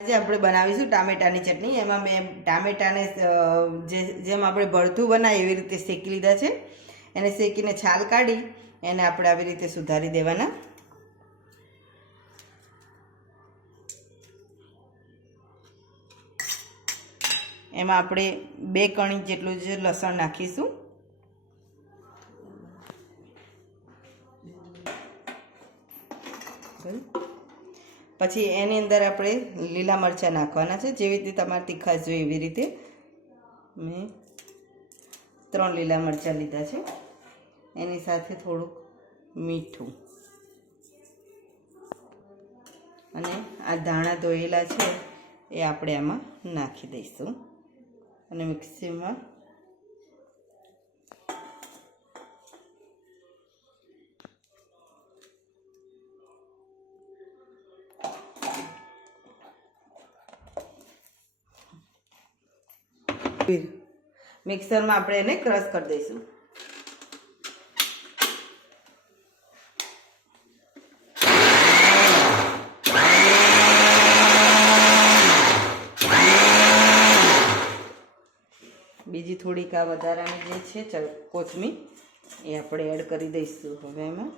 આજે આપણે બનાવીશું ટામેટાની ચટણી। એમાં મેં ટામેટાને જેમ આપણે ભરતું બનાવીએ એવી રીતે શેકી લીધા છે। એને શેકીને છાલ કાઢી એને આપણે આવી રીતે સુધારી દેવાના। એમાં આપણે 2 કણી જેટલું જ લસણ નાખીશું। પછી એની અંદર આપણે લીલા મરચાં નાખવાના છે, જેવી રીતે તમારે તીખાશ જોઈએ એવી રીતે। મેં 3 લીલા મરચાં લીધા છે। એની સાથે થોડુંક મીઠું અને આ ધાણા ધોયેલા છે એ આપણે આમાં નાખી દઈશું અને મિક્સીમાં મિક્સરમાં આપણે એને ક્રશ કરી દઈશું। બીજી થોડીક આ વધારાની જે છે કોથમીર એ આપણે એડ કરી દઈશું। હવે એમાં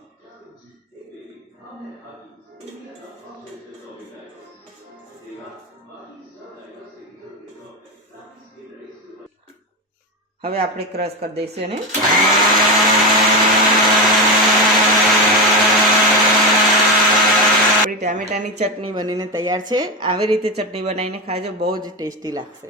હવે આપણે ક્રશ કરી દઈશું એને। આપણી ટામેટાની ચટણી બનીને તૈયાર છે। આવી રીતે ચટણી બનાવીને ખાજો, બહુ જ ટેસ્ટી લાગશે।